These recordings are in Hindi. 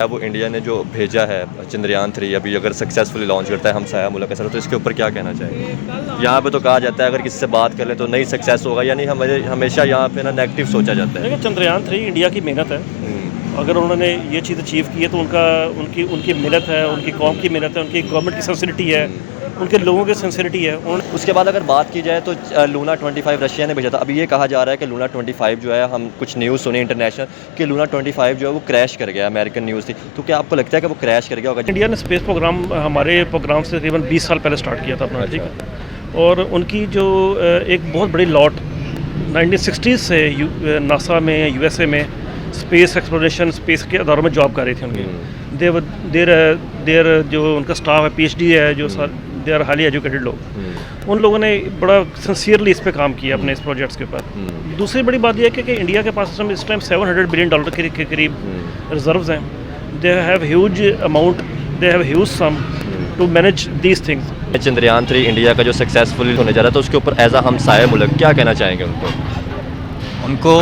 वो इंडिया ने जो भेजा है चंद्रयान 3 अभी अगर सक्सेसफुली लॉन्च करता है हमसाया मुल्क के साथ, तो इसके ऊपर क्या कहना चाहेंगे? यहाँ पे तो कहा जाता है अगर किसी से बात कर ले तो नहीं सक्सेस होगा, यानी हमें हमेशा यहाँ पे ना नेगेटिव सोचा जाता है। देखिए चंद्रयान 3 इंडिया की मेहनत है। अगर उन्होंने ये चीज़ अचीव की है तो उनकी उनकी मेहनत है, उनकी कौम की मेहनत है, उनकी गवर्नमेंट की सिंसिरिटी है, उनके लोगों की सिंसिरिटी है। उसके बाद अगर बात की जाए तो लूना 25 रशिया ने भेजा था। अभी ये कहा जा रहा है कि लूना 25 जो है, हम कुछ न्यूज़ सुनी इंटरनेशनल कि लूना 25 जो है वो क्रैश कर गया, अमेरिकन न्यूज़ थी। तो क्या आपको लगता है कि वो क्रैश कर गया होगा? इंडिया ने स्पेस प्रोग्राम हमारे प्रोग्राम से तकरीबन 20 साल पहले स्टार्ट किया था अपना, ठीक है। और उनकी जो एक बहुत बड़ी लॉट 1960s से नासा में, यूएसए में स्पेस एक्सप्लोरेशन, स्पेस के अदारों में जॉब कर रहे थे उनके। देर जो उनका स्टाफ है, पीएचडी है, जो दे आर हाईली एजुकेटेड लोग। उन लोगों ने बड़ा सिंसियरली इस पे काम किया अपने इस प्रोजेक्ट्स के ऊपर। दूसरी बड़ी बात यह है कि इंडिया के पास इस टाइम $700 बिलियन के करीब रिजर्व्स हैं। They have huge amount, they have huge sum to manage these things. Chandrayaan 3 India का जो सक्सेसफुल होने जा रहा है, तो उसके ऊपर एज अ हमसाया मुल्क क्या कहना चाहेंगे उनको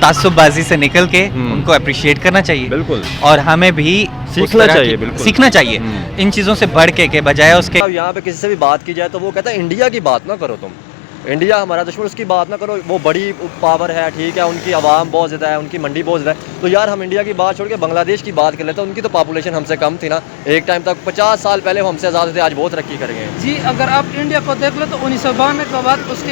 तासुबबाजी से निकल के उनको अप्रिशिएट करना चाहिए। बिल्कुल। और हमें भी सीखना चाहिए। बिल्कुल सीखना चाहिए इन चीज़ों से बढ़ के बजाय उसके। यहाँ पे किसी से भी बात की जाए तो वो कहता है इंडिया की बात ना करो, तुम इंडिया हमारा दुश्मन, उसकी बात ना करो। वो बड़ी पावर है, ठीक है, उनकी आवाम बहुत ज़्यादा है, उनकी मंडी बहुत ज़्यादा है। तो यार हम इंडिया की बात छोड़ के बांग्लादेश की बात कर लेते हैं। उनकी तो पॉपुलेशन हमसे कम थी ना एक टाइम तक। 50 साल पहले वो हमसे आज़ाद थे, आज बहुत तरक्की कर गए हैं जी। अगर आप इंडिया को देख लो तो 1992 के बाद उसकी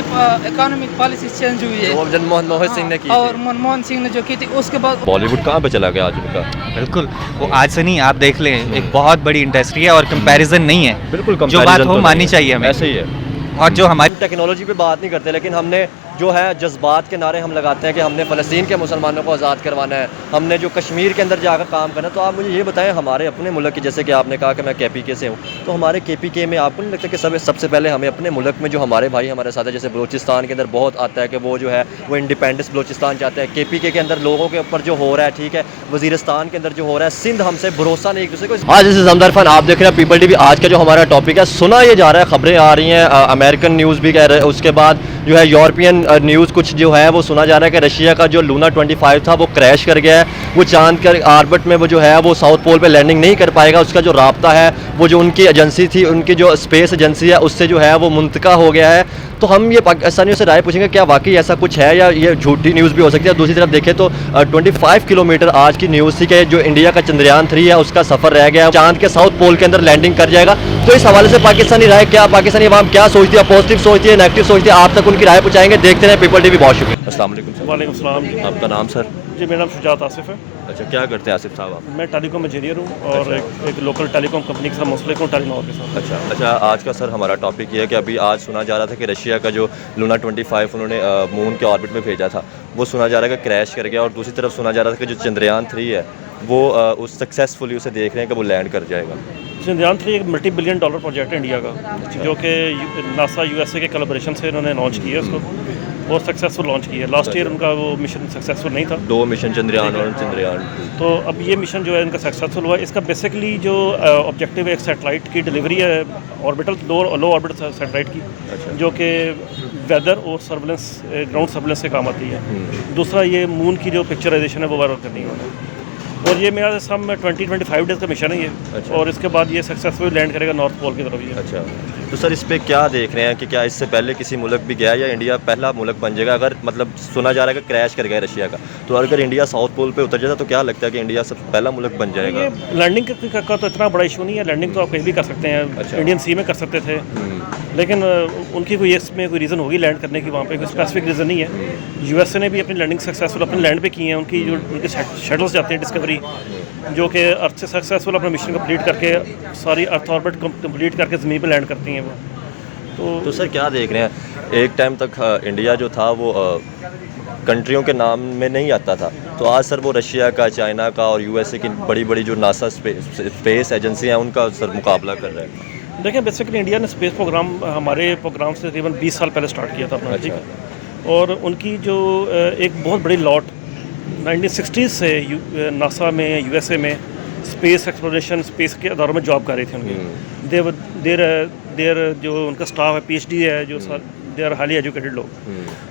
इकोनॉमिक पॉलिसी चेंज हुई है, वो मनमोहन सिंह ने की और मनमोहन सिंह ने जो की थी उसके बाद बॉलीवुड कहाँ पे चला गया आज उनका। बिल्कुल, वो आज से नहीं, आप देख लें, एक बहुत बड़ी इंडस्ट्री है और कंपैरिजन नहीं है। बिल्कुल, जो बात हो माननी चाहिए हमें, ऐसे ही है। और जो हमारी टेक्नोलॉजी पे बात नहीं करते, लेकिन हमने जो है जज्बात के नारे हम लगाते हैं कि हमने फ़लस्तीन के मुसलमानों को आज़ाद करवाना है, हमने जो कश्मीर के अंदर जाकर काम करना है। तो आप मुझे ये बताएं, हमारे अपने मुल्क की, जैसे कि आपने कहा कि मैं KPK से हूँ, तो हमारे KPK में आपको नहीं लगता कि सबसे पहले हमें अपने मुल्क में जो हमारे भाई हमारे साथ है, जैसे बलूचिस्तान के अंदर बहुत आता है कि वो जो है वो इंडिपेंडेंस बलूचिस्तान चाहते हैं। KPK के अंदर लोगों के ऊपर जो हो रहा है, ठीक है, वज़ीरिस्तान के अंदर जो हो रहा है, सिंध हमसे भरोसा नहीं एक दूसरे को। हाँ, जैसे ज़मदार खान, आप देख रहे हैं पीपल TV। आज का जो हमारा टॉपिक है, सुना ये जा रहा है, खबरें आ रही हैं, अमेरिकन न्यूज़ भी कह रहे हैं, उसके बाद जो है यूरोपियन न्यूज़ कुछ जो है वो सुना जा रहा है कि रशिया का जो लूना 25 था वो क्रैश कर गया है। वो चांद के ऑर्बिट में वो जो है वो साउथ पोल पे लैंडिंग नहीं कर पाएगा। उसका जो राब्ता है वो जो उनकी एजेंसी थी, उनकी जो स्पेस एजेंसी है, उससे जो है वो मुंतका हो गया है। तो हम ये पाकिस्तानियों से राय पूछेंगे क्या वाकई ऐसा कुछ है या ये झूठी न्यूज़ भी हो सकती है। दूसरी तरफ देखें तो 25 किलोमीटर आज की न्यूज़ थी कि जो इंडिया का चंद्रयान 3 है उसका सफ़र रह गया, चांद के साउथ पोल के अंदर लैंडिंग कर जाएगा। तो इस हवाले से पाकिस्तानी राय क्या, पाकिस्तानी अवाम क्या सोचती है, पॉजिटिव सोचती है, नेगेटिव सोचती है, आप तक उनकी राय पहुँचाएंगे। देखते रहे पीपल TV। बहुत शुक्रिया। अस्सलाम वालेकुम सर। वालेकुम सलाम जी। आपका नाम सर? जी मेरा नाम शुजात आसिफ है। अच्छा, क्या करते हैं आसिफ साहब आप? मैं टेलीकॉम इंजीनियर हूँ और एक लोकल टेलीकॉम कंपनी के साथ मुंसलिक हूँ, टेलीनॉर के साथ। अच्छा, आज का सर हमारा टॉपिक ये है कि अभी आज सुना जा रहा था कि रशिया का जो लूना 25 उन्होंने मून के ऑर्बिट में भेजा था, वो सुना जा रहा है कि क्रैश कर गया। और दूसरी तरफ सुना जा रहा था कि जो चंद्रयान 3 है वो उस सक्सेसफुली उसे देख रहे हैं कि वो लैंड कर जाएगा। चंद्रयान 3 एक $multi-billion प्रोजेक्ट है इंडिया का, जो कि नासा यूएसए के कोलैबोरेशन से इन्होंने लॉन्च किया है। उसको बहुत सक्सेसफुल लॉन्च किया है। लास्ट ईयर उनका वो मिशन सक्सेसफुल नहीं था, 2 मिशन चंद्रयान और चंद्रयान। तो अब ये मिशन जो है इनका सक्सेसफुल हुआ। इसका बेसिकली जो ऑब्जेक्टिव है एक सैटेलाइट की डिलीवरी है, ऑर्बिटल लो ऑर्बिट सैटेलाइट की, जो कि वेदर और सर्वेलेंस, ग्राउंड सर्वेलेंस के काम आती है। दूसरा ये मून की जो पिक्चराइजेशन है वो वायरल करनी है। और ये मेरा सम 20-25 डेज़ का मिशन है ये। और इसके बाद ये सक्सेसफुल लैंड करेगा नॉर्थ पोल की तरफ। ये अच्छा, तो सर इस पे क्या देख रहे हैं कि क्या इससे पहले किसी मुल्क भी गया या इंडिया पहला मुल्क बन जाएगा? अगर मतलब सुना जा रहा है कि क्रैश कर गया रशिया का, तो अगर इंडिया साउथ पोल पे उतर जाता तो क्या लगता है कि इंडिया सबसे पहला मुल्क बन जाएगा? ये लैंडिंग का तो इतना बड़ा इशू नहीं है। लैंडिंग तो आप कहीं भी कर सकते हैं। अच्छा। इंडियन सी में कर सकते थे, लेकिन उनकी कोई इसमें कोई रीज़न होगी लैंड करने की, वहाँ पे कोई स्पेसिफिक रीज़न नहीं है। यूएसए ने भी अपनी लैंडिंग सक्सेसफुल अपने लैंड पे की है। उनकी जो उनके शटल्स जाते हैं डिस्कवरी, जो कि अर्थ से सक्सेसफुल अपना मिशन कंप्लीट करके सारी अर्थ ऑर्बिट कंप्लीट करके ज़मीन पे लैंड करती हैं वो। तो सर क्या देख रहे हैं, एक टाइम तक इंडिया जो था वो कंट्रियों के नाम में नहीं आता था, तो आज सर वो रशिया का, चाइना का और यूएसए की बड़ी बड़ी जो नासा स्पेस एजेंसी हैं उनका सर मुकाबला कर रहे हैं। देखिए बेसिकली इंडिया ने स्पेस प्रोग्राम हमारे प्रोग्राम से तकरीबन 20 साल पहले स्टार्ट किया था अपना, ठीक है। और उनकी जो एक बहुत बड़ी लॉट 1960s से नासा में, यूएसए में स्पेस एक्सप्लोरेशन, स्पेस के अदारों में जॉब कर रहे थे उनके। देर जो उनका स्टाफ है, पीएचडी है, जो दे आर हाईली एजुकेटेड लोग,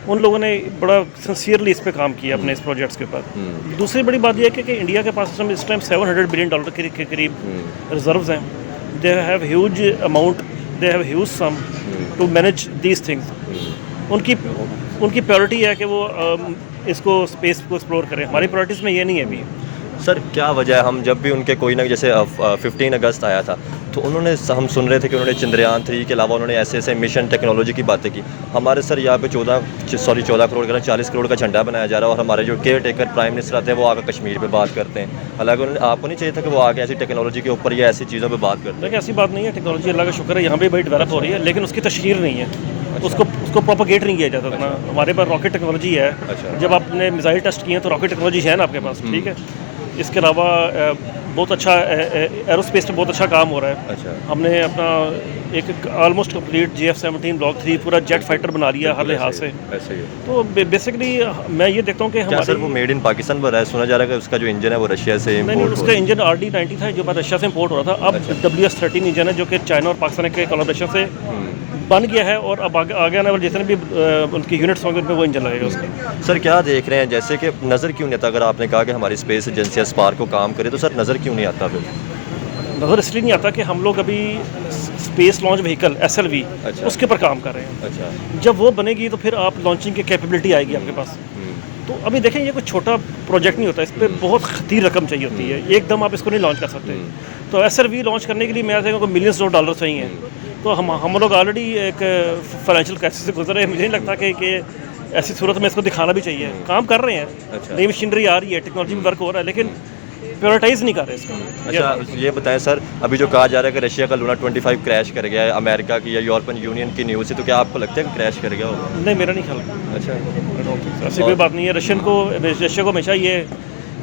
उन लोगों ने बड़ा सिंसियरली इस पे काम किया अपने इस प्रोजेक्ट्स के ऊपर। दूसरी बड़ी बात यह है कि इंडिया के पास इस टाइम $700 बिलियन के करीब रिजर्व्स हैं। They have huge amount, they have huge sum to manage these things. उनकी प्रायोरिटी है कि वो इसको स्पेस को एक्सप्लोर करें। हमारी प्रायोरिटीज़ में ये नहीं है अभी। सर क्या वजह है, हम जब भी उनके कोई ना, जैसे 15 अगस्त आया था तो उन्होंने, हम सुन रहे थे कि उन्होंने चंद्रयान 3 के अलावा उन्होंने ऐसे ऐसे मिशन टेक्नोलॉजी की बातें की। हमारे सर यहाँ पे 14 करोड़ का 40 करोड़ का झंडा बनाया जा रहा है, और हमारे जो केयर टेकर प्राइम मिनिस्टर आते हैं वो आकर कश्मीर पे बात करते हैं। हालांकि उन्होंने, आपको नहीं चाहिए था कि वो आगे ऐसी टेक्नोलॉजी के ऊपर या ऐसी चीज़ों पर बात करते हैं? देखिए ऐसी बात नहीं है, टेक्नोलॉजी अल्लाह का शुक्र है यहाँ भी बड़ी डेवलप हो रही है, लेकिन उसकी तशहीर नहीं है। उसको प्रोपोगेट नहीं किया जाता उतना। हमारे पास रॉकेट टेक्नोलॉजी है। जब आपने मिसाइल टेस्ट किए हैं तो रॉकेट टेक्नोलॉजी है ना आपके पास, ठीक है। इसके अलावा बहुत अच्छा एरोस्पेस पे बहुत अच्छा काम हो रहा है। हमने अपना एक ऑलमोस्ट कंप्लीट JF-17 Block 3 पूरा जेट फाइटर बना लिया हर लिहाज से। ऐसे ही है। तो बेसिकली मैं ये देखता हूँ कि क्या हमारे, सर वो मेड इन पाकिस्तान पर है? सुना जा रहा है कि उसका जो इंजन है वो रशिया से नहीं, इंपोर्ट उसका इंजन RD-90 था जो बाद रशिया से इंपोर्ट हो रहा था। अब WS-13 इंजन है जो कि चाइना और पाकिस्तान के कोलैबोरेशन से बन गया है, और अब आगे आने वाले जितने भी उनकी यूनिट्स होंगे उनमें वो इंजन लगेगा उसका। सर क्या देख रहे हैं, जैसे कि नज़र क्यों नहीं आता? अगर आपने कहा कि हमारी स्पेस एजेंसी स्पार्क को काम करे तो सर नज़र क्यों नहीं आता? फिर नज़र इसलिए नहीं आता कि हम लोग अभी स्पेस लॉन्च व्हीकल SLV उसके ऊपर काम कर रहे हैं। अच्छा। जब वो बनेगी तो फिर आप लॉन्चिंग की कैपेबिलिटी आएगी आपके पास। तो अभी देखें ये कोई छोटा प्रोजेक्ट नहीं होता, इस पर बहुत खतीर रकम चाहिए होती है, एकदम आप इसको नहीं लॉन्च कर सकते। तो SLV लॉन्च करने के लिए मैं कहूँगा $मिलियंस चाहिए। तो हम लोग ऑलरेडी एक फाइनेंशियल क्राइसिस से गुजर रहे हैं। मुझे नहीं लगता कि ऐसी सूरत में इसको दिखाना भी चाहिए। काम कर रहे हैं, नई मशीनरी आ रही है, टेक्नोलॉजी में वर्क हो रहा है, लेकिन प्रायोरिटाइज नहीं कर रहे इसको। अच्छा ये बताएं सर, अभी जो कहा जा रहा है कि रशिया का लूना 25 क्रैश कर गया है, अमेरिका की या यूरोपियन यूनियन की न्यूज़ है, तो क्या आपको लगता है कि क्रैश कर गया होगा? नहीं, मेरा नहीं ख्याल। अच्छा, ऐसी कोई बात नहीं है। रशिया को हमेशा ये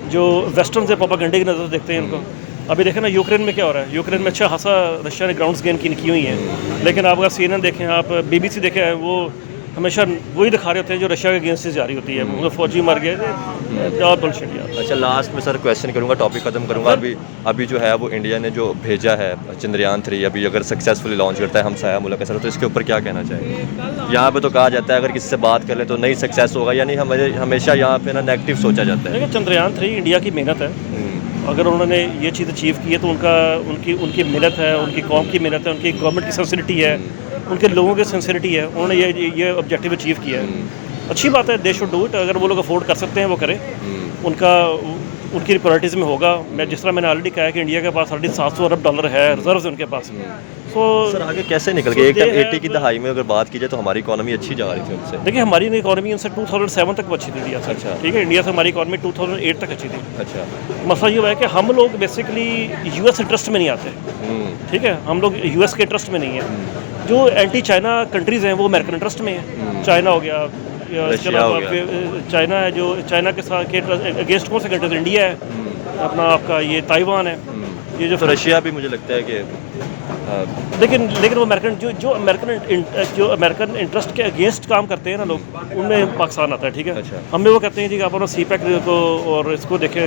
जो वेस्टर्न से प्रोपेगेंडा की नज़र देखते हैं इनको। अभी देखें ना यूक्रेन में क्या हो रहा है। यूक्रेन में अच्छा खासा रशिया ने ग्राउंड्स गेन की हुई हैं, लेकिन आप अगर CNN देखें, आप BBC देखें, वो हमेशा वही दिखा रहे होते हैं जो रशिया के अगेंस्ट से जारी होती है। वो फौजी मर गए, बहुत बुलशिट यार। अच्छा लास्ट में सर क्वेश्चन करूंगा, टॉपिक खत्म करूंगा। अभी जो है वो इंडिया ने जो भेजा है चंद्रयान 3, अभी अगर सक्सेसफुली लॉन्च करता है हमसाया मुल्क है सर, तो इसके ऊपर क्या कहना चाहिए? यहाँ पे तो कहा जाता है अगर किसी से बात कर ले तो नहीं सक्सेस होगा, यानी हमेशा यहाँ पे ना नेगेटिव सोचा जाता है। देखिए चंद्रयान 3 इंडिया की मेहनत है। अगर उन्होंने ये चीज़ अचीव की है तो उनकी मेहनत है, उनकी कौम की मेहनत है, उनकी गवर्नमेंट की सिंसिरिटी है, उनके लोगों की सिंसिरिटी है। उन्होंने ये ऑब्जेक्टिव अचीव किया है, अच्छी बात है। They should do it. अगर वो लोग अफोर्ड कर सकते हैं वो करें, उनकी प्रायोरिटीज़ में होगा। मैं जिस तरह मैंने ऑलरेडी कहा है कि इंडिया के पास $700 अरब है रिजर्व है उनके पास। तो सर आगे कैसे निकल गए? एकदम 80 की दहाई में अगर बात की जाए तो हमारी इकोनॉमी अच्छी जा रही थी उनसे। देखिए हमारी इकोनॉमी उनसे 2007 तक अच्छी थी इंडिया से। अच्छा। ठीक है, इंडिया से हमारी इकोनॉमी 2008 तक अच्छी थी। अच्छा। मसला ये हुआ है कि हम लोग बेसिकली US इंटरेस्ट में नहीं आते। ठीक है, हम लोग US के इंटरेस्ट में नहीं है। जो एंटी चाइना कंट्रीज़ हैं वो अमेरिकन इंटरेस्ट में है। चाइना हो गया, इसके अलावा चाइना है, जो चाइना के साथ के अगेंस्ट कौन से कंट्रीज? इंडिया है, अपना आपका ये ताइवान है, ये जो रशिया भी मुझे लगता है कि लेकिन वो अमेरिकन जो अमेरिकन इंटरेस्ट के अगेंस्ट काम करते हैं ना लोग, उनमें पाकिस्तान आता है। ठीक है। अच्छा। हमें वो कहते हैं जी आप अपना CPEC को और इसको देखें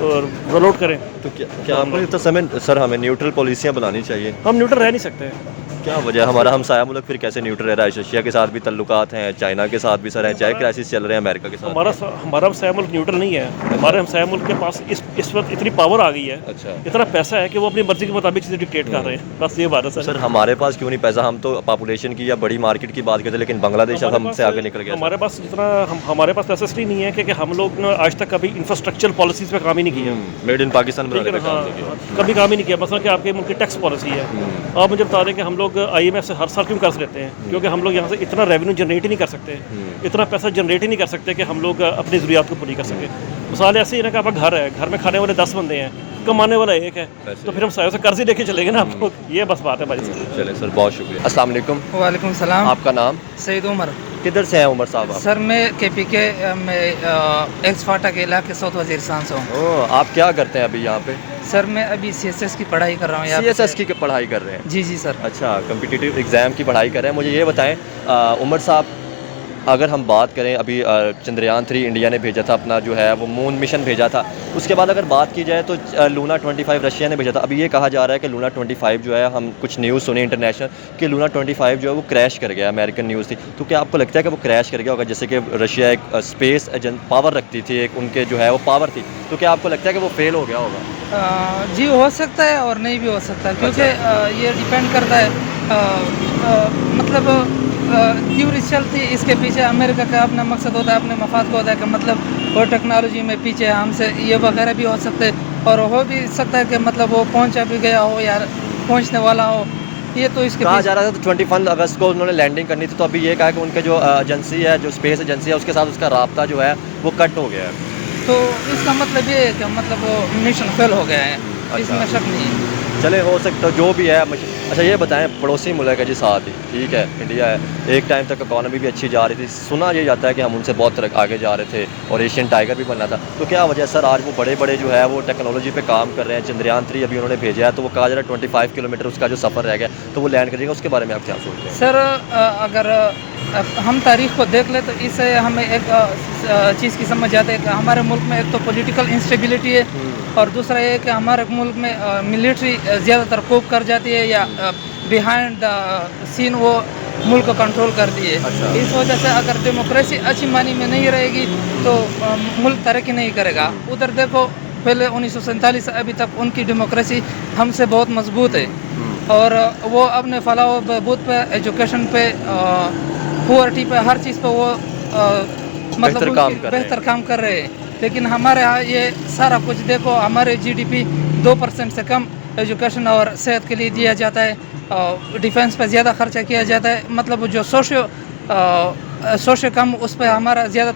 और रोल आउट करें। तो क्या आपको इतना समय सर हमें न्यूट्रल पॉलिसियाँ बनानी चाहिए? हम न्यूट्रल रह नहीं सकते। क्या वजह? हमारा हमसाया मुल्क फिर कैसे न्यूट्रल रह रहा है? रशिया के साथ भी तल्लुकात हैं, चाइना के साथ भी सर है, चाहे क्राइसिस चल रहे हैं अमेरिका के साथ। हमारा हमसाया मुल्क न्यूट्रल नहीं है। हमारे हमसाया मुल्क के पास इस वक्त इतनी पावर आ गई है, अच्छा, इतना पैसा है कि वो अपनी मर्जी के मुताबिक चीज़ें डिक्टेट कर रहे हैं। बस ये बात है सर। हमारे पास क्यों नहीं पैसा? हम तो पॉपुलेशन की या बड़ी मार्केट की बात करते हैं, लेकिन बांग्लादेश अब हमसे आगे निकल गया। हमारे पास हमारे पास पैसा इसलिए नहीं है कि हम लोग आज तक कभी इंफ्रास्ट्रक्चर पॉलिसीज़ पे काम ही नहीं किया। मेड इन पाकिस्तान कभी काम ही नहीं किया। मतलब कि आपके मुल्क की टैक्स पॉलिसी है। आप मुझे बता दें कि हम लोग IMF से हर साल क्यों कर्ज लेते हैं? क्योंकि हम लोग यहाँ से इतना रेवेन्यू जनरेट ही नहीं कर सकते, इतना पैसा जनरेट ही नहीं कर सकते कि हम लोग अपनी ज़रूरियात को पूरी कर सकें। मिसाल ऐसे ही ना कि आपका घर है, घर में खाने वाले 10 बंदे हैं, कमाने वाला एक है, तो फिर हम सायों से कर्ज ही लेके चलेंगे ना आप लोग। ये बस बात है भाई साहब। चले सर, बहुत शुक्रिया। अस्सलाम वालेकुम। वालेकुम सलाम। आपका नाम? सईद उमर। किधर से हैं उमर साहब आप? सर मैं KPK में एक्स फाटा के इलाके साउथ वजीरिस्तान से हूँ। ओह, आप क्या करते हैं अभी यहाँ पे? सर मैं अभी CSS की पढ़ाई कर रहा हूँ। CSS की पढ़ाई कर रहे हैं? जी सर। अच्छा, कम्पिटिटिव एग्ज़ाम की पढ़ाई कर रहे हैं। मुझे ये बताएं उमर साहब, अगर हम बात करें अभी चंद्रयान 3 इंडिया ने भेजा था अपना जो है वो मून मिशन भेजा था, उसके बाद अगर बात की जाए तो लूना 25 रशिया ने भेजा था। अभी ये कहा जा रहा है कि लूना 25 जो है, हम कुछ न्यूज़ सुनी इंटरनेशनल कि लूना 25 जो है वो क्रैश कर गया, अमेरिकन न्यूज़ थी। तो क्या आपको लगता है कि वो क्रैश कर गया होगा? जैसे कि रशिया एक स्पेस एजेंट पावर रखती थी, एक उनके जो है वो पावर थी, तो क्या आपको लगता है कि वो फेल हो गया होगा? जी हो सकता है और नहीं भी हो सकता है, क्योंकि ये डिपेंड करता है मतलब क्यों चलती इसके पीछे अमेरिका का अपना मकसद होता है, अपने मफाद को होता है कि मतलब वो टेक्नोलॉजी में पीछे हमसे ये वगैरह भी हो सकते हैं, और हो भी सकता है कि मतलब वो पहुंचा भी गया हो या पहुंचने वाला हो। ये तो इसके कहा जा रहा था तो 21 अगस्त को उन्होंने लैंडिंग करनी थी, तो अभी ये कहा कि उनके जो एजेंसी है, जो स्पेस एजेंसी है, उसके साथ उसका राब्ता जो है वो कट हो गया है। तो इसका मतलब ये है कि मतलब वो मिशन फेल हो गया है, इसमें शक नहीं है। चले हो सकता जो भी है। अच्छा ये बताएं, पड़ोसी मुल्क है जी साथ ही, ठीक है, इंडिया है, एक टाइम तक इकॉनमी भी अच्छी जा रही थी, सुना ये जाता है कि हम उनसे बहुत तरह आगे जा रहे थे और एशियन टाइगर भी बनना था, तो क्या वजह सर आज वो बड़े बड़े जो है वो टेक्नोलॉजी पे काम कर रहे हैं? चंद्रयान 3 अभी उन्होंने भेजा है, तो वो कहा जा रहा है 25 किलोमीटर उसका जो सफ़र रह गया, तो वो लैंड करेगा, उसके बारे में आप क्या सोचते हैं? सर अगर हम तारीख को देख ले तो इससे हमें एक चीज़ की समझ आती है कि हमारे मुल्क में एक तो पॉलिटिकल इंस्टेबिलिटी है, और दूसरा ये है कि हमारे मुल्क में मिलिट्री ज़्यादातर कोप कर जाती है या बिहाइंड द सीन वो मुल्क को कंट्रोल करती है। अच्छा। इस वजह से अगर डेमोक्रेसी अच्छी मानी में नहीं रहेगी तो मुल्क तरक्की नहीं करेगा। उधर देखो, पहले 1947 से अभी तक उनकी डेमोक्रेसी हमसे बहुत मजबूत है, और वो अपने फलाह व बहबूद पे, एजुकेशन पे, पुअर्टी पे, हर चीज़ पे वो मतलब बेहतर काम कर रहे हैं। लेकिन हमारे यहाँ ये सारा कुछ देखो, हमारे GDP 2% से कम एजुकेशन और सेहत के लिए दिया जाता है, डिफेंस पे ज़्यादा खर्चा किया जाता है, मतलब जो सोशो कम उस पर हमारा ज़्यादा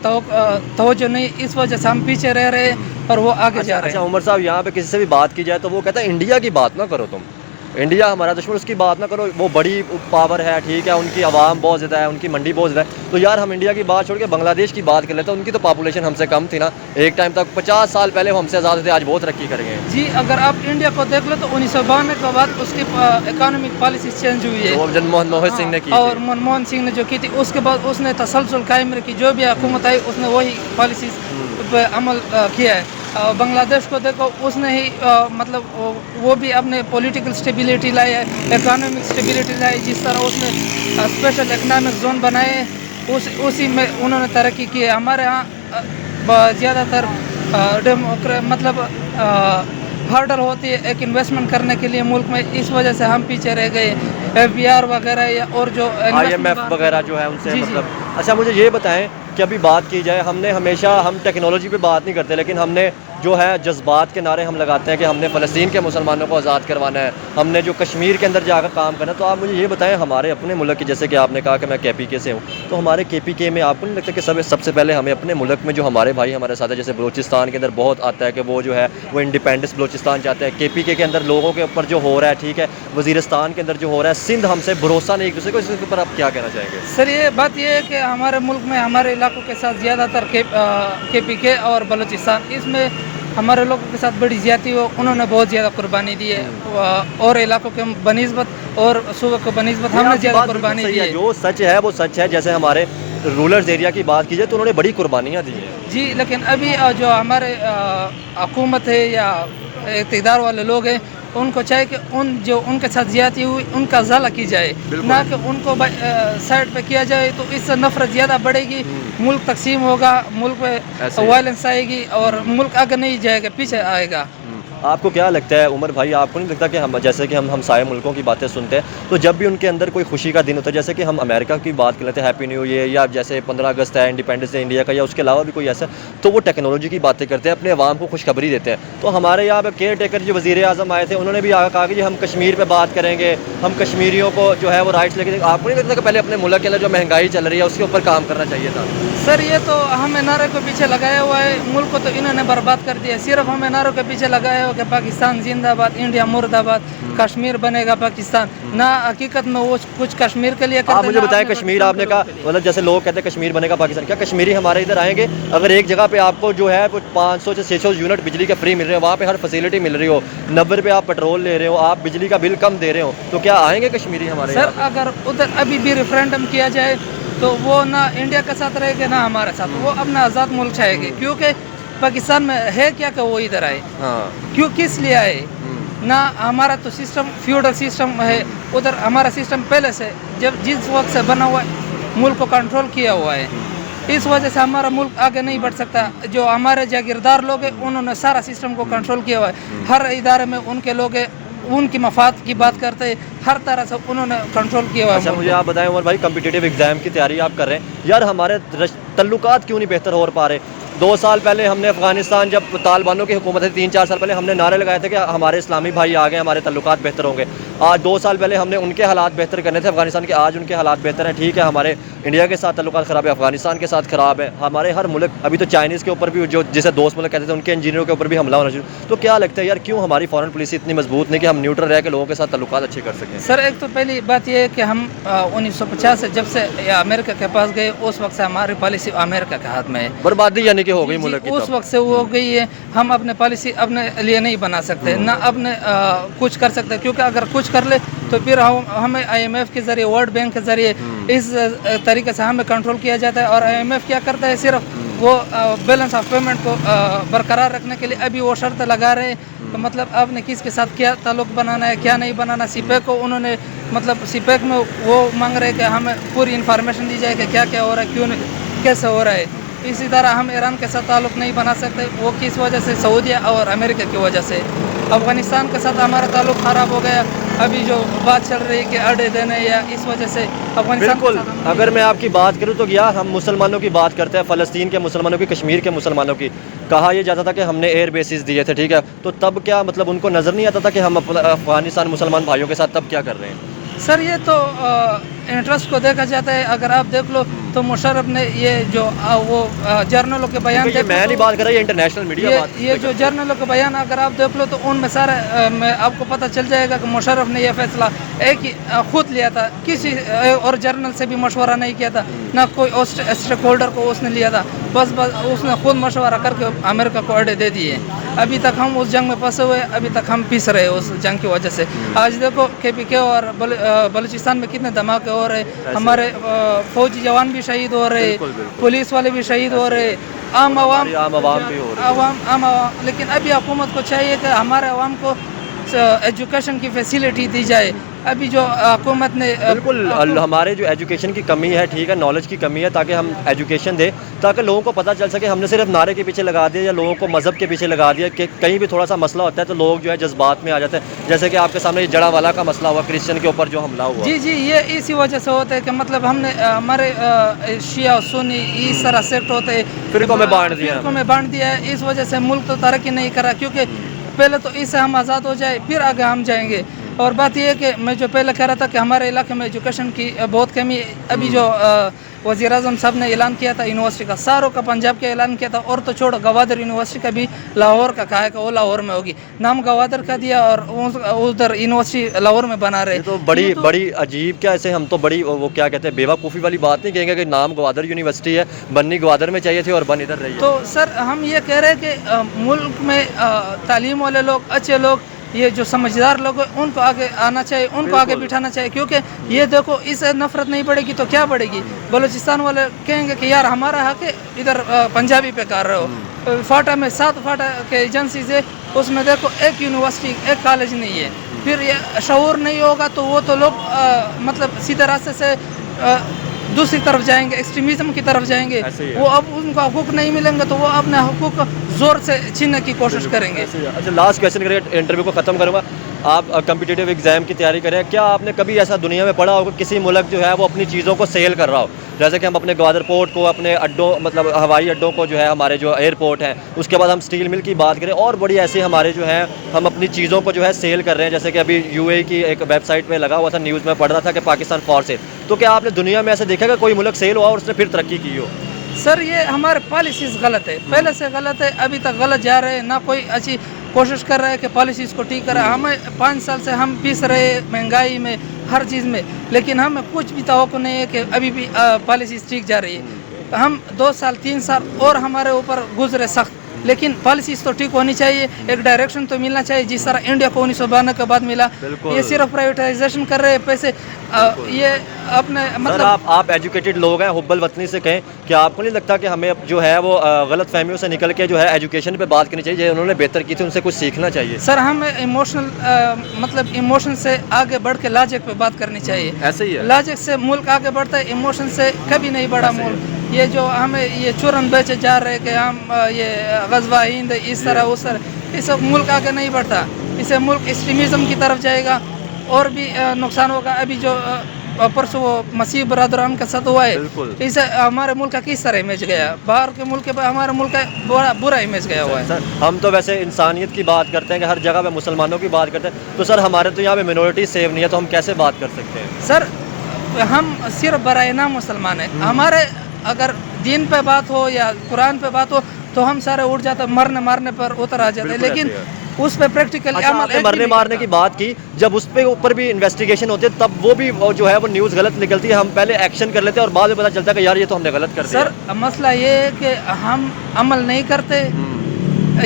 तवज्जो नहीं, इस वजह से हम पीछे रह रहे हैं और वो आगे जा रहे हैं। अच्छा उमर साहब, यहाँ पे किसी से भी बात की जाए तो वो कहता है इंडिया की बात ना करो, तुम इंडिया हमारा दुश्मन, उसकी बात ना करो, वो बड़ी पावर है, ठीक है, उनकी आवाम बहुत ज़्यादा है, उनकी मंडी बहुत ज़्यादा है, तो यार हम इंडिया की बात छोड़ के बांग्लादेश की बात कर लेते हैं, उनकी तो पॉपुलेशन हमसे कम थी ना, एक टाइम तक 50 साल पहले वो हमसे आज़ाद थे, आज बहुत तरक्की कर गए हैं। जी, अगर आप इंडिया को देख लो तो 1992 के बाद उसकी इकोनॉमिक पॉलिसी चेंज हुई है, जो मनमोहन सिंह ने की और मनमोहन सिंह ने जो की थी, उसके बाद उसने तसलसल कायम रखी, जो भी हुकूमत आई उसने वही पॉलिसी पे अमल किया है। बांग्लादेश को देखो, उसने ही मतलब वो भी अपने पॉलिटिकल स्टेबिलिटी लाई है, इकोनॉमिक स्टेबिलिटी लाई, जिस तरह उसने स्पेशल इकोनॉमिक जोन बनाए उसी में उन्होंने तरक्की की है। हमारे यहाँ ज़्यादातर मतलब हर्डल होती है एक इन्वेस्टमेंट करने के लिए मुल्क में, इस वजह से हम पीछे रह गए। FBR वगैरह या और जो IMF वगैरह जो है उनसे मतलब। अच्छा मुझे ये बताएं कि अभी बात की जाए, हमने हमेशा, हम टेक्नोलॉजी पे बात नहीं करते, लेकिन हमने जो है जज्बात के नारे हम लगाते हैं कि हमने फ़लस्तीन के मुसलमानों को आज़ाद करवाना है, हमने जो कश्मीर के अंदर जाकर काम करना है। तो आप मुझे ये बताएं, हमारे अपने मुल्क की, जैसे कि आपने कहा कि मैं KPK से हूँ, तो हमारे KPK में आपको नहीं लगता कि सबसे पहले हमें अपने मुल्क में जो हमारे भाई हमारे साथ है, जैसे बलूचिस्तान के अंदर बहुत आता है कि वो जो है वो इंडिपेंडेंस बलूचिस्तान चाहते हैं, KPK के अंदर लोगों के ऊपर जो हो रहा है, ठीक है, वज़ीरिस्तान के अंदर जो हो रहा है, सिंध हमसे भरोसा नहीं एक दूसरे को, इसके ऊपर आप क्या कहना चाहेंगे? सर ये बात ये है कि हमारे मुल्क में हमारे इलाकों के साथ ज़्यादातर KPK और बलूचिस्तान, इसमें हमारे लोगों के साथ बड़ी ज़्यादती हो, उन्होंने बहुत ज़्यादा कुर्बानी दी है और इलाकों के बनिस्बत और सूबे को बनिस्बत हमने ज़्यादा कुर्बानी दी है। जो सच है वो सच है, जैसे हमारे रूरल एरिया की बात की जाए तो उन्होंने बड़ी कुर्बानियाँ दी हैं जी, लेकिन अभी जो हमारे हुकूमत है या इक़्तिदार वाले लोग हैं, उनको चाहिए कि जो उनके साथ ज़्यादती हुई उनका ज़ाला की जाए, ना कि उनको साइड पे किया जाए, तो इससे नफरत ज़्यादा बढ़ेगी, मुल्क तकसीम होगा, मुल्क पे वायलेंस आएगी और मुल्क आगे नहीं जाएगा, पीछे आएगा। आपको क्या लगता है उमर भाई, आपको नहीं लगता कि हम जैसे कि हम सारे मुल्कों की बातें सुनते हैं, तो जब भी उनके अंदर कोई खुशी का दिन होता है, जैसे कि हम अमेरिका की बात कर लेते हैं, हैप्पी न्यू ईयर, या जैसे 15 अगस्त है, इंडिपेंडेंस डे इंडिया का, या उसके अलावा भी कोई ऐसा, तो वो टेक्नोलॉजी की बातें करते हैं, अपने अवाम को खुशखबरी देते हैं। तो हमारे यहाँ पे केयर टेकर जो वज़ीर आज़म आए थे, उन्होंने भी कहा कि हम कश्मीर पर बात करेंगे, हम कश्मीरियों को जो है वो राइट्स लेके। आपको नहीं लगता कि पहले अपने मुल्क के अंदर जो महंगाई चल रही है उसके ऊपर काम करना चाहिए था? सर ये तो हमें नारे को पीछे लगाया हुआ है, मुल्क को तो इन्होंने बर्बाद कर दिया, सिर्फ हमें नारों के पीछे लगाया हुआ कि पाकिस्तान जिंदाबाद, इंडिया मुर्दाबाद, कश्मीर बनेगा पाकिस्तान, ना हकीकत में वो कुछ कश्मीर के लिए करते। आप मुझे बताएं, कश्मीर आपने कहा, मतलब जैसे लोग कहते हैं कश्मीर बनेगा पाकिस्तान, क्या कश्मीरी हमारे इधर आएंगे? अगर एक जगह पे आपको जो है 500 से 600 यूनिट बिजली के फ्री मिल रहे हो, वहाँ पे हर फैसिलिटी मिल रही हो, 90 रुपये आप पेट्रोल ले रहे हो, आप बिजली का बिल कम दे रहे हो, तो क्या आएंगे कश्मीरी हमारे? सर अगर उधर अभी भी रेफरेंडम किया जाए तो वो ना इंडिया के साथ रहेंगे ना हमारे साथ, वो अपना आज़ाद मुल्क चाहेंगे। क्योंकि पाकिस्तान में है क्या कि वो इधर आए, हाँ क्यों किस लिए आए? ना हमारा तो सिस्टम फ्यूडल सिस्टम है, उधर हमारा सिस्टम पहले से जब जिस वक्त से बना हुआ है, मुल्क को कंट्रोल किया हुआ है। इस वजह से हमारा मुल्क आगे नहीं बढ़ सकता। जो हमारे जागीरदार लोग हैं उन्होंने सारा सिस्टम को कंट्रोल किया हुआ है। हर इदारे में उनके लोग हैं, उनकी मफाद की बात करते हैं, हर तरह से उन्होंने कंट्रोल किया हुआ है। अच्छा मुझे आप बताएं उमर भाई, कम्पिटिटिव एग्जाम की तैयारी आप कर रहे हैं यार, हमारे तल्लुकात क्यों नहीं बेहतर हो पा रहे? 2 साल पहले हमने अफगानिस्तान जब तालिबानों की हुकूमत थी, 3-4 साल पहले हमने नारे लगाए थे कि हमारे इस्लामी भाई आ गए, हमारे तल्लुकात बेहतर होंगे। आज 2 साल पहले हमने उनके हालात बेहतर करने थे अफगानिस्तान के, आज उनके हालात बेहतर हैं। ठीक है, हमारे इंडिया के साथ तल्लुकात ख़राब है, अफगानिस्तान के साथ ख़राब है, हमारे हर मुल्क, अभी तो चाइनीज़ के ऊपर भी जो जिसे दोस्त मुल्क कहते थे उनके इंजीनियरों के ऊपर भी हमला होना शुरू। तो क्या लगता है यार, क्यों हमारी फॉरेन पॉलिसी इतनी मजबूत नहीं कि हम न्यूट्रल रह के लोगों के साथ तल्लुकात अच्छे कर सकें? सर एक तो पहली बात यह है कि हम 1950 से जब से अमेरिका के पास गए उस वक्त से हमारी पॉलिसी अमेरिका के हाथ में है। बर्बादी यानी कि हो गई जी, मुल्क की उस तब। वक्त से वो हो गई है। हम अपने पॉलिसी अपने लिए नहीं बना सकते, ना अपने कुछ कर सकते, क्योंकि अगर कुछ कर ले तो फिर हमें IMF के ज़रिए, वर्ल्ड बैंक के ज़रिए इस तरीके से हमें कंट्रोल किया जाता है। और IMF क्या करता है, सिर्फ वो बैलेंस ऑफ पेमेंट को बरकरार रखने के लिए अभी वो शर्त लगा रहे हैं। तो मतलब आपने किसके साथ क्या ताल्लुक बनाना है, क्या नहीं बनाना। सीपेक को उन्होंने मतलब सीपेक में वो मांग रहे हैं कि हमें पूरी इन्फॉर्मेशन दी जाए कि क्या क्या हो रहा है, क्यों नहीं, कैसे हो रहा है। इसी तरह हम ईरान के साथ ताल्लुक नहीं बना सकते, वो किस वजह से, सऊदीया और अमेरिका की वजह से। अफ़गानिस्तान के साथ हमारा ताल्लुक ख़राब हो गया, अभी जो बात चल रही है कि अड्डे देने या इस वजह से अफ़गानिस्तान बिल्कुल, अगर मैं आपकी बात करूं तो यार हम मुसलमानों की बात करते हैं, फ़लस्तीन के मुसलमानों की, कश्मीर के मुसलमानों की। कहा यह जाता था कि हमने एयर बेसिस दिए थे, ठीक है, तो तब क्या मतलब उनको नज़र नहीं आता था कि हम अफ़गानिस्तान मुसलमान भाइयों के साथ तब क्या कर रहे हैं? सर ये तो इंटरेस्ट को देखा जाता है। अगर आप देख लो तो मुशर्रफ ने ये जो वो जर्नलों के बयान ये मैं नहीं बात कर रहा, ये इंटरनेशनल मीडिया बात ये जो जर्नलों के बयान अगर आप देख लो तो उनमें सारे में आपको पता चल जाएगा कि मुशर्रफ ने यह फैसला एक ही खुद लिया था, किसी और जर्नल से भी मशवरा नहीं किया था, ना कोई स्टेक होल्डर को उसने लिया था। बस उसने खुद मशवरा करके अमेरिका को अड्डे दे दिए। अभी तक हम उस जंग में फंसे हुए, अभी तक हम पीस रहे उस जंग की वजह से। आज देखो KPK और बलूचिस्तान में कितने धमाके हो रहे, हमारे फौजी जवान भी शहीद हो रहे, पुलिस वाले भी शहीद हो रहे, आम आवाम भी हो रही। लेकिन अभी हुकूमत को चाहिए कि हमारे आवाम को एजुकेशन की फैसिलिटी दी जाए। अभी जो हुकूमत ने बिल्कुल हमारे जो एजुकेशन की कमी है, ठीक है, नॉलेज की कमी है, ताकि हम एजुकेशन दें ताकि लोगों को पता चल सके। हमने सिर्फ नारे के पीछे लगा दिया या लोगों को मज़हब के पीछे लगा दिया कि कहीं भी थोड़ा सा मसला होता है तो लोग जो है जज्बात में आ जाते हैं, जैसे कि आपके सामने जड़ावाला का मसला हुआ, क्रिश्चियन के ऊपर जो हमला हुआ। जी, ये इसी वजह से होता है कि मतलब हमने हमारे शिया सुन्नी इस तरह सेक्ट होते हैं, फिरकों में बांट दिया है। इस वजह से मुल्क तो तरक्की नहीं करा, क्योंकि पहले तो इससे हम आज़ाद हो जाए फिर आगे हम जाएंगे। और बात यह है कि मैं जो पहले कह रहा था कि हमारे इलाके में एजुकेशन की बहुत कमी है। अभी जो वज़ीर आज़म साहब ने ऐलान किया था यूनिवर्सिटी का, सारों का पंजाब का ऐलान किया था, और तो छोड़ो गवादर यूनिवर्सिटी का भी लाहौर का कहा है कि वो लाहौर में होगी। नाम गवादर का दिया और उधर यूनिवर्सिटी लाहौर में बना रहे। तो बड़ी अजीब, क्या ऐसे हम तो बड़ी वो क्या कहते हैं बेवकूफ़ी वाली बात नहीं कहेंगे कि नाम गवादर यूनिवर्सिटी है, बननी गवादर में चाहिए थी और बन इधर रही है। तो सर हम ये कह रहे हैं कि मुल्क में तालीम वाले लोग, अच्छे लोग, ये जो समझदार लोग हैं उनको आगे आना चाहिए, उनको आगे बिठाना चाहिए। क्योंकि ये देखो, इससे नफरत नहीं बढ़ेगी तो क्या बढ़ेगी। बलूचिस्तान वाले कहेंगे कि यार हमारा हक है, इधर पंजाबी पे कर रहे हो। फाटा में 7 फाटा के एजेंसीज है, उसमें देखो एक यूनिवर्सिटी, एक कॉलेज नहीं है। फिर ये शऊर नहीं होगा तो वो तो लोग मतलब सीधे रास्ते से दूसरी तरफ जाएंगे, एक्सट्रीमिज्म की तरफ जाएंगे। वो अब उनको हकूक नहीं मिलेंगे तो वो अपने हकूक जोर से छीनने की कोशिश करेंगे। अच्छा, लास्ट क्वेश्चन करके इंटरव्यू को ख़त्म करूँगा। आप कम्पिटिटिव एग्जाम की तैयारी करें, क्या आपने कभी ऐसा दुनिया में पढ़ा होगा किसी मुल्क जो है वो अपनी चीज़ों को सेल कर रहा हो? जैसे कि हम अपने ग्वादर पोर्ट को, अपने अड्डों मतलब हवाई अड्डों को जो है, हमारे जो एयरपोर्ट हैं, उसके बाद हम स्टील मिल की बात करें, और बड़ी ऐसे हमारे जो है हम अपनी चीज़ों को जो है सेल कर रहे हैं। जैसे कि अभी UAE की एक वेबसाइट पे लगा हुआ था, न्यूज़ में पढ़ रहा था कि पाकिस्तान फॉर सेल। तो क्या आपने दुनिया में ऐसे देखा कि कोई मुल्क सेल हुआ और उसने फिर तरक्की की हो? सर ये हमारे पॉलिसीज़ गलत है, पहले से गलत है, अभी तक गलत जा रहे हैं। ना कोई अच्छी कोशिश कर रहा है कि पॉलिसीज़ को ठीक करें। हमें 5 साल से हम पीस रहे महंगाई में, हर चीज़ में, लेकिन हमें कुछ भी तवक्को नहीं है कि अभी भी पॉलिसीज़ ठीक जा रही है। हम 2 साल 3 साल और हमारे ऊपर गुजरे सख्त, लेकिन पॉलिसीज तो ठीक होनी चाहिए, एक डायरेक्शन तो मिलना चाहिए जिस तरह इंडिया को 1992 के बाद मिला। ये सिर्फ प्राइवेटाइजेशन कर रहे हैं पैसे, ये अपने सर मतलब आप एजुकेटेड लोग हैं, हुब्बल वतनी से कहें कि आपको नहीं लगता कि हमें अब जो है वो गलत फहमियों से निकल के जो है एजुकेशन पे बात करनी चाहिए, उन्होंने बेहतर की थी उनसे कुछ सीखना चाहिए? सर हमें इमोशनल मतलब इमोशन से आगे बढ़ के लॉजिक पे बात करनी चाहिए। ऐसे ही है। लॉजिक से मुल्क आगे बढ़ता है, इमोशन से कभी नहीं बढ़ा मुल्क। ये जो हमें ये चूरन बेचे जा रहे कि हम ये गज़वा हिंद इस तरह उस तरह, इससे मुल्क आगे नहीं बढ़ता, इससे मुल्क एक्सट्रीमिज़म की तरफ जाएगा और भी नुकसान होगा। अभी जो परसों वो मसीह बरदरान का साथ हुआ है, इससे हमारे मुल्क का किस तरह इमेज गया, बाहर के मुल्क के हमारे मुल्क का बुरा इमेज गया हुआ है। सर हम तो वैसे इंसानियत की बात करते हैं कि हर जगह पे मुसलमानों की बात करते हैं, तो सर हमारे तो यहाँ पे मिनोरिटी सेव नहीं है, तो हम कैसे बात कर सकते हैं? सर हम सिर्फ बराए नाम मुसलमान हैं, हमारे अगर दीन पे बात हो या कुरान पे बात हो तो हम सारे उठ जाते, मरने मारने पर उतर आ जाते, लेकिन उस पे प्रैक्टिकल अच्छा, आपने मरने मारने की बात की, जब उस पे ऊपर भी इन्वेस्टिगेशन होती है तब वो भी जो है वो न्यूज़ गलत निकलती है, हम पहले एक्शन कर लेते हैं और बाद में पता चलता है कि यार ये तो हमने गलत कर दिया। सर मसला ये है कि हम अमल नहीं करते,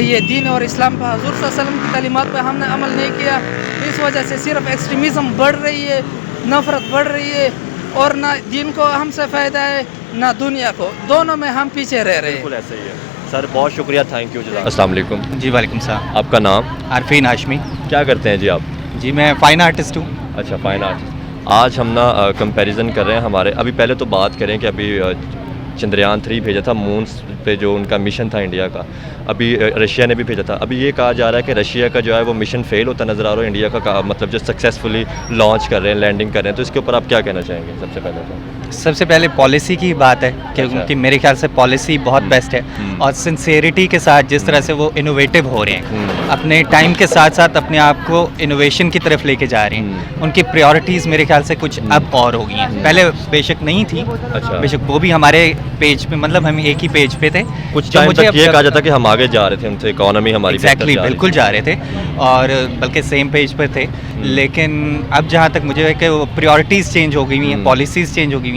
ये दीन और इस्लाम पर हुजूर सल्लल्लाहु अलैहि वसल्लम की तालीमात पे हमने अमल नहीं किया, इस वजह से सिर्फ एक्सट्रीमिज़म बढ़ रही है, नफरत बढ़ रही है, और ना दीन को हमसे फ़ायदा है ना दुनिया को, दोनों में हम पीछे रह रहे हैं। बिल्कुल ऐसे ही है सर, बहुत शुक्रिया, थैंक यू। अस्सलाम वालेकुम। जी वालेकुम सलाम। आपका नाम? आरफीन हाशमी। क्या करते हैं जी आप? जी मैं फ़ाइन आर्टिस्ट हूँ। अच्छा, फाइन आर्टिस्ट। आज हम ना कंपैरिजन कर रहे हैं हमारे, अभी पहले तो बात करें कि अभी चंद्रयान 3 भेजा था मून पे, जो उनका मिशन था इंडिया का, अभी रशिया ने भी भेजा था। अभी ये कहा जा रहा है कि रशिया का जो है वो मिशन फेल होता नज़र आ रहा है, इंडिया का मतलब जो सक्सेसफुली लॉन्च कर रहे हैं, लैंडिंग कर रहे हैं, तो इसके ऊपर आप क्या कहना चाहेंगे? सबसे पहले पॉलिसी की बात है क्योंकि मेरे ख्याल से पॉलिसी बहुत बेस्ट है, और सिंसेरिटी के साथ जिस तरह से वो इनोवेटिव हो रहे हैं, अपने टाइम के साथ साथ अपने आप को इनोवेशन की तरफ लेके जा रहे हैं। उनकी प्रायोरिटीज़ मेरे ख्याल से कुछ अब और हो गई हैं, पहले बेशक नहीं थी। अच्छा। बेशक वो भी हमारे पेज पे, मतलब हम एक ही पेज पे थे, कुछ टाइम तक ये कहा जाता कि हम आगे जा रहे थे, उनसे इकोनॉमी हमारी एग्जैक्टली बिल्कुल जा रहे थे और बल्कि सेम पेज पर थे, लेकिन अब जहाँ तक मुझे है कि वो प्रायोरिटीज़ चेंज हो गई हुई हैं, पॉलिसीज़ चेंज हो गई हुई हैं।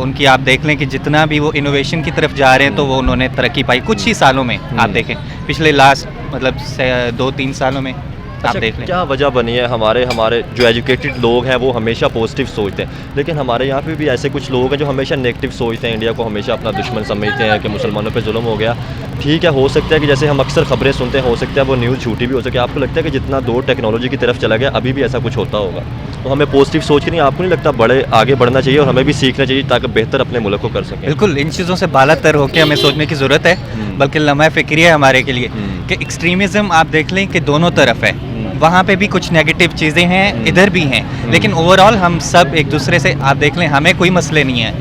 उनकी आप देख लें कि जितना भी वो इनोवेशन की तरफ जा रहे हैं तो वो उन्होंने तरक्की पाई कुछ ही सालों में। आप देखें पिछले लास्ट मतलब 2-3 सालों में आप देख लें। क्या वजह बनी है? हमारे जो एजुकेटेड लोग हैं वो हमेशा पॉजिटिव सोचते हैं, लेकिन हमारे यहाँ पे भी ऐसे कुछ लोग हैं जो हमेशा नेगेटिव सोचते हैं, इंडिया को हमेशा अपना दुश्मन समझते हैं कि मुसलमानों पे जुल्म हो गया। ठीक है, हो सकता है कि जैसे हम अक्सर खबरें सुनते हैं, हो सकता है वो न्यूज़ झूठी भी हो सके। आपको लगता है कि जितना दौर टेक्नोलॉजी की तरफ चला गया अभी भी ऐसा कुछ होता होगा? तो हमें पॉजिटिव सोच के नहीं, आपको नहीं लगता बड़े आगे बढ़ना चाहिए और हमें भी सीखना चाहिए ताकि बेहतर अपने मुल्क को कर सकें? बिल्कुल, इन चीज़ों से बालातर होकर हमें सोचने की ज़रूरत है, बल्कि लम्हा फ़िक्री है हमारे के लिए कि एक्सट्रीमिज़म आप देख लें कि दोनों तरफ है, वहाँ पे भी कुछ नेगेटिव चीज़ें हैं, इधर भी हैं, लेकिन ओवरऑल हम सब एक दूसरे से आप देख लें, हमें कोई मसले नहीं है,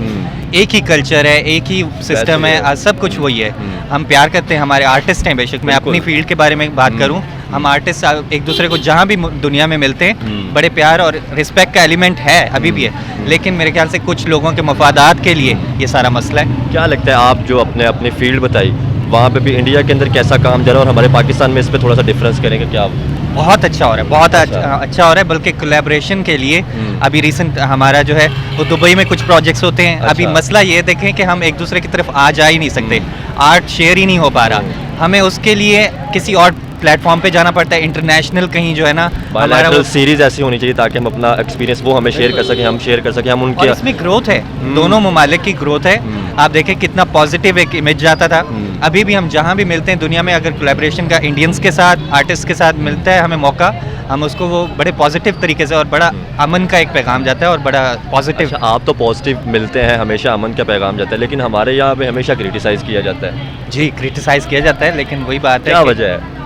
एक ही कल्चर है, एक ही सिस्टम है, सब कुछ वही है। हम प्यार करते हैं, हमारे आर्टिस्ट हैं, बेशक मैं अपनी फील्ड के बारे में बात करूं, हम आर्टिस्ट एक दूसरे को जहां भी दुनिया में मिलते हैं बड़े प्यार और रिस्पेक्ट का एलिमेंट है, अभी भी है, लेकिन मेरे ख्याल से कुछ लोगों के मफादात के लिए ये सारा मसला है। क्या लगता है, आप जो अपनी फील्ड बताई वहाँ पे भी इंडिया के अंदर कैसा काम जा रहा है और हमारे पाकिस्तान में इस पर थोड़ा सा डिफरेंस करेंगे क्या? बहुत अच्छा हो रहा है, बहुत अच्छा हो रहा है, बल्कि कोलैबोरेशन के लिए अभी रिसेंट हमारा जो है वो दुबई में कुछ प्रोजेक्ट्स होते हैं। अभी मसला ये देखें कि हम एक दूसरे की तरफ आ जा ही नहीं सकते, आर्ट शेयर ही नहीं हो पा रहा, हमें उसके लिए किसी और प्लेटफॉर्म पे जाना पड़ता है, इंटरनेशनल कहीं जो है ना हमारा वो सीरीज ऐसी होनी चाहिए ताकि हम अपना एक्सपीरियंस वो हमें शेयर कर सकें, हम शेयर कर सकें, हम उनके। और इसमें ग्रोथ है, दोनों ममालिक की ग्रोथ है। आप देखें कितना पॉजिटिव एक इमेज जाता था, अभी भी हम जहाँ भी मिलते हैं दुनिया में, अगर कोलैबोरेशन का इंडियंस के साथ, आर्टिस्ट के साथ मिलता है हमें मौका, हम उसको वो बड़े पॉजिटिव तरीके से, और बड़ा अमन का एक पैगाम जाता है और बड़ा पॉजिटिव। अच्छा, आप तो पॉजिटिव मिलते हैं, हमेशा अमन का पैगाम जाता है, लेकिन हमारे यहाँ पे हमेशा क्रिटिसाइज़ किया जाता है। जी क्रिटिसाइज़ किया जाता है, लेकिन वही बात है, क्या वजह है?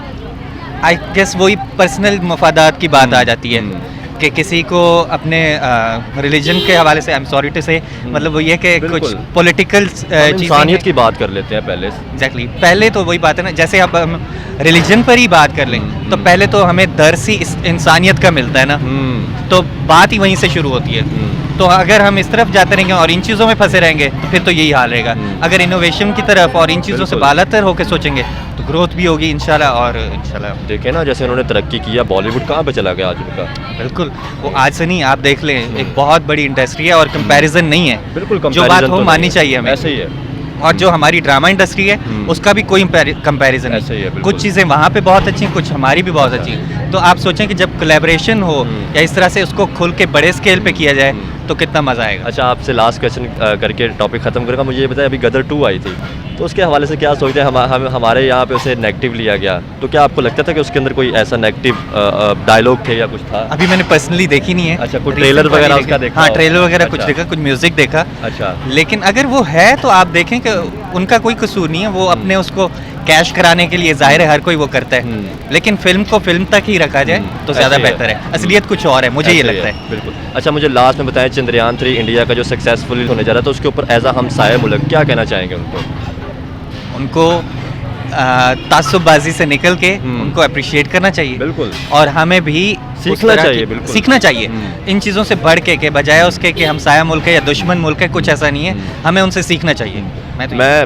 आई गेस वही पर्सनल मफादात की बात आ जाती है कि किसी को अपने रिलीजन के हवाले से, आई एम सॉरी टू से, मतलब वो ये कि कुछ पॉलिटिकल इंसानियत की बात कर लेते हैं पहले। एग्जैक्टली, पहले तो वही बात है ना, जैसे अब हम रिलीजन पर ही बात कर लें तो पहले तो हमें दर्स ही इंसानियत का मिलता है ना, तो बात ही वहीं से शुरू होती है। तो अगर हम इस तरफ जाते रहेंगे और इन चीज़ों में फंसे रहेंगे तो फिर तो यही हाल रहेगा। अगर इनोवेशन की तरफ और इन चीज़ों से बालातर होकर सोचेंगे तो ग्रोथ भी होगी इंशाल्लाह। और इंशाल्लाह देखें ना, जैसे उन्होंने तरक्की किया, बॉलीवुड कहाँ पे चला गया आज उनका? बिल्कुल, वो आज से नहीं, आप देख लें एक बहुत बड़ी इंडस्ट्री है और कंपैरिजन नहीं है, बिल्कुल जो बात हो माननी चाहिए हमें। ऐसे ही है। और जो हमारी ड्रामा इंडस्ट्री है उसका भी कोई कंपैरिजन ऐसे ही है, नहीं। बिल्कुल। कुछ चीज़ें वहाँ पे बहुत अच्छी हैं, कुछ हमारी भी बहुत अच्छी हैं। तो आप सोचें कि जब कोलैबोरेशन हो या इस तरह से उसको खुल के बड़े स्केल पे किया जाए तो कितना मज़ा आएगा। अच्छा, आपसे लास्ट क्वेश्चन करके टॉपिक ख़त्म करूँगा। मुझे ये बताएं, अभी गदर 2 आई थी, तो उसके हवाले से क्या सोचते हैं? हमारे यहाँ पे उसे नेगेटिव लिया गया, तो क्या आपको लगता था कि उसके अंदर कोई ऐसा नेगेटिव डायलॉग थे या कुछ था? अभी मैंने पर्सनली देखी नहीं है। अच्छा, कुछ ट्रेलर वगैरह उसका देखा हाँ, हो? ट्रेलर वगैरह कुछ अच्छा। देखा, कुछ म्यूजिक देखा। अच्छा। लेकिन अगर वो है तो आप देखें कि उनका कोई कसूर नहीं है, वो अपने उसको कैश कराने के लिए जाहिर है हर कोई वो करता है, लेकिन फिल्म को फिल्म तक ही रखा जाए तो ज़्यादा ऐसे ही है। बेहतर है। असलियत कुछ और है, मुझे ये ऐसे ही लगता है। बिल्कुल। अच्छा, मुझे लास्ट में बताएं, चंद्रयान 3 इंडिया का जो सक्सेसफुल होने जा रहा है, तो उसके ऊपर एज अ हमसाया मुल्क क्या कहना चाहेंगे उनको? उनको तासुबबाजी से निकल के उनको अप्रिशिएट करना चाहिए। बिल्कुल। और हमें भी उस सीखना तरह चाहिए, की- बिल्कुल। सीखना चाहिए इन चीज़ों से बढ़ के बजाय उसके कि हमसाया मुल्क है या दुश्मन मुल्क है, कुछ ऐसा नहीं है, हमें उनसे सीखना चाहिए।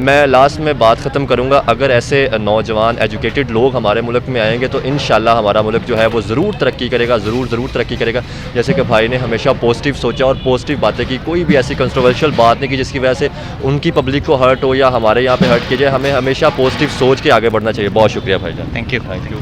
मैं लास्ट में बात ख़त्म करूँगा। अगर ऐसे नौजवान एजुकेटेड लोग हमारे मुल्क में आएंगे तो इंशाल्लाह हमारा मुल्क जो है वो ज़रूर तरक्की करेगा, ज़रूर तरक्की करेगा। जैसे कि भाई ने हमेशा पॉजिटिव सोचा और पॉजिटिव बातें की, कोई भी ऐसी कंट्रोवर्शियल बात नहीं की जिसकी वजह से उनकी पब्लिक को हर्ट हो या हमारे यहाँ पे हर्ट किया जाए। हमें हमेशा पॉजिटिव सोच के आगे बढ़ना चाहिए। बहुत शुक्रिया भाईजान। Thank you. Thank you.